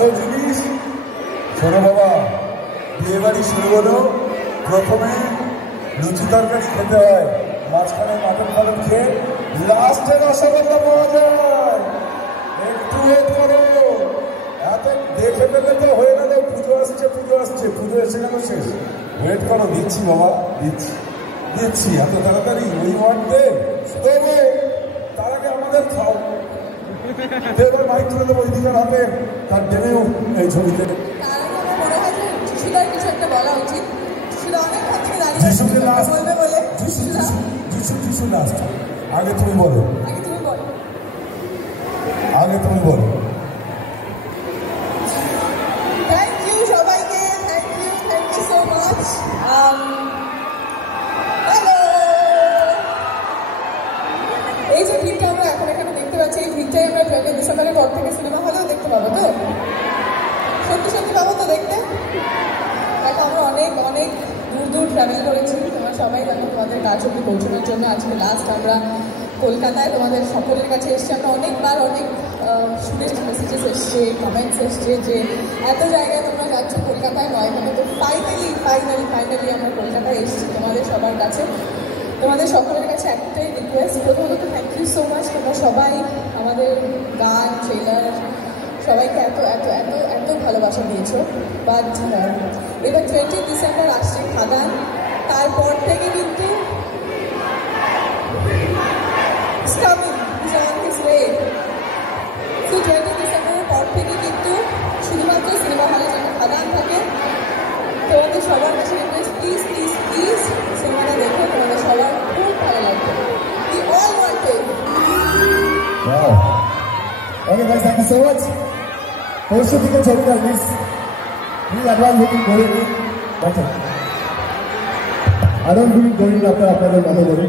ভালো জিনিস। শোনো বাবা, বিয়ে বাড়ি শুরু হলো, প্রথমে লুচি তরকারি খেতে হয়, মাঝখানে মাটন ফাটন খেয়ে লাস্টে রসগোল্লা পাওয়া যায়। একটু ওয়েট করো, এত দেখে ফেলে তো হয়ে গেল। পুজো আসছে, পুজো আসছে, পুজো এসে গেল শেষ। ওয়েট করো, দিচ্ছি বাবা, দিচ্ছি দিচ্ছি। এত তাড়াতাড়ি ওই ওয়ার্ডে দেবো, তার আগে আমাদের খাও। এবার মাইক তুলে দেবো ওইদিকের হাতে, তার টেনেও এই ছবিতে কিছু একটা বলা উচিত। যিশু লাস্ট। আগে তুমি বলো, আগে তুমি বলো। থ্যাংক ইউ সবাইকে, থ্যাংক ইউ সো মাচ। এই যে ভিড়টা আমরা এখন এখানে দেখতে পাচ্ছি, এই ভিড়টাই আমরা 12 ডিসেম্বরের পর থেকে সিনেমা হলেও দেখতে পাবো। তো সত্যি সত্যি পাবো তো দেখতে। দেখো, আমরা অনেক অনেক দূর দূর ট্রাভেল করেছি, তোমরা সবাই জানো, তোমাদের কাজ অব্দি পৌঁছানোর জন্য। আজকে লাস্ট আমরা কলকাতায় তোমাদের সকলের কাছে এসেছি। আমরা অনেকবার অনেক শুভেচ্ছা মেসেজেস এসছে, কমেন্টস এসছে যে এত জায়গায় তোমরা যাচ্ছ, কলকাতায় নয় কেন। তো ফাইনালি আমরা কলকাতায় এসেছি তোমাদের সবার কাছে। তোমাদের সকলের কাছে একটাই রিকোয়েস্ট, প্রথমত থ্যাংক ইউ সো মাচ। তোমরা সবাই আমাদের গান, ট্রেলার সবাইকে এত এত এত এত ভালোবাসা দিয়েছো। বাট এবার 20 ডিসেম্বর আসছে খাদান, তারপর থেকে কিন্তু তো 20 ডিসেম্বরের পর থেকে কিন্তু শুধুমাত্র সিনেমা হলে যেন খাদান থাকে। তোমাদের সবার কাছে রিকোয়েস্ট, প্লিজ প্লিজ প্লিজ সিনেমাটা দেখো, তোমাদের সবার খুব ভালো লাগবে। We all want it. Wow. Okay guys, thank you so much. পরশু থেকে ছবিটা মিস প্লিজ অ্যাডভান্স বুকিং করে নিন। আনন্দ বুকিং করে নিন আপনাদের মতো করে।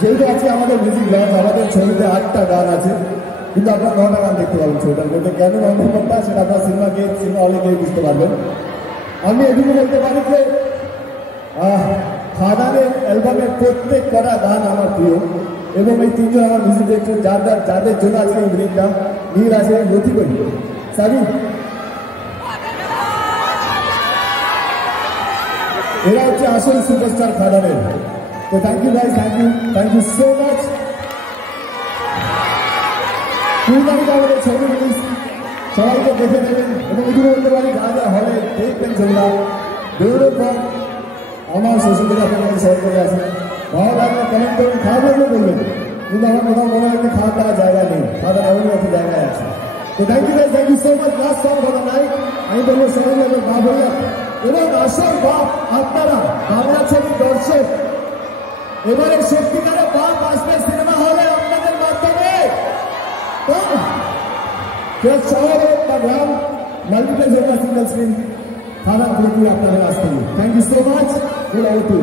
যেহেতু আছে আমাদের মিউজিক লঞ্চ, আমাদের ছবিতে 8টা গান আছে, কিন্তু আপনার 9টা গান দেখতে পাবেন ছবিটার মধ্যে। কেন 9 নম্বরটা সেটা আপনার সিনেমা হলে গিয়ে বুঝতে পারবেন। আমি এটুকু বলতে পারি যে খাদানের অ্যালবামের প্রত্যেক কটা গান আমার প্রিয়, এবং এই 3জন আমার মিউজিক ডিরেক্টর যাদের জন্য আজকে এই মিনিটটা নীল আছে, লতি করি সাবি, এরা হচ্ছে আসল সুপারস্টার খাদানের। তো thank you guys, thank you so much. 2 তারিখে আমাদের ছবি রিলিজ, সবাইকে দেখে দেবেন। এবং এটুকু বলতে পারি, যা হলে দেখবেন ছবিটা, বেরোনোর পর আমার শ্বশুরদের আপনাদের সবাই করে আসেন। ভালো লাগলে কমেন্ট করুন, খাওয়া দাওয়া করবেন, কিন্তু আমার কোথাও মনে হয় যে খাওয়া দাওয়ার জায়গা নেই, খাওয়া দাওয়া এমন একটা জায়গায় আছে। তো thank you guys, thank you so much. Last song for the night আমি বলবো সবাই আমার মা বললাম, এবং আসল বাপ আপনারা, বাংলা ছবির দর্শক। এবারে সত্যিকারে বাপ আসবে সিনেমা হলে আপনাদের মাধ্যমে। শহর বা গ্রাম, মাল্টিপ্লেক্স হোক বা সিঙ্গল স্ক্রিন, খারাপ পুরোপুরি আপনাদের আসতে। Thank you so much. Good out two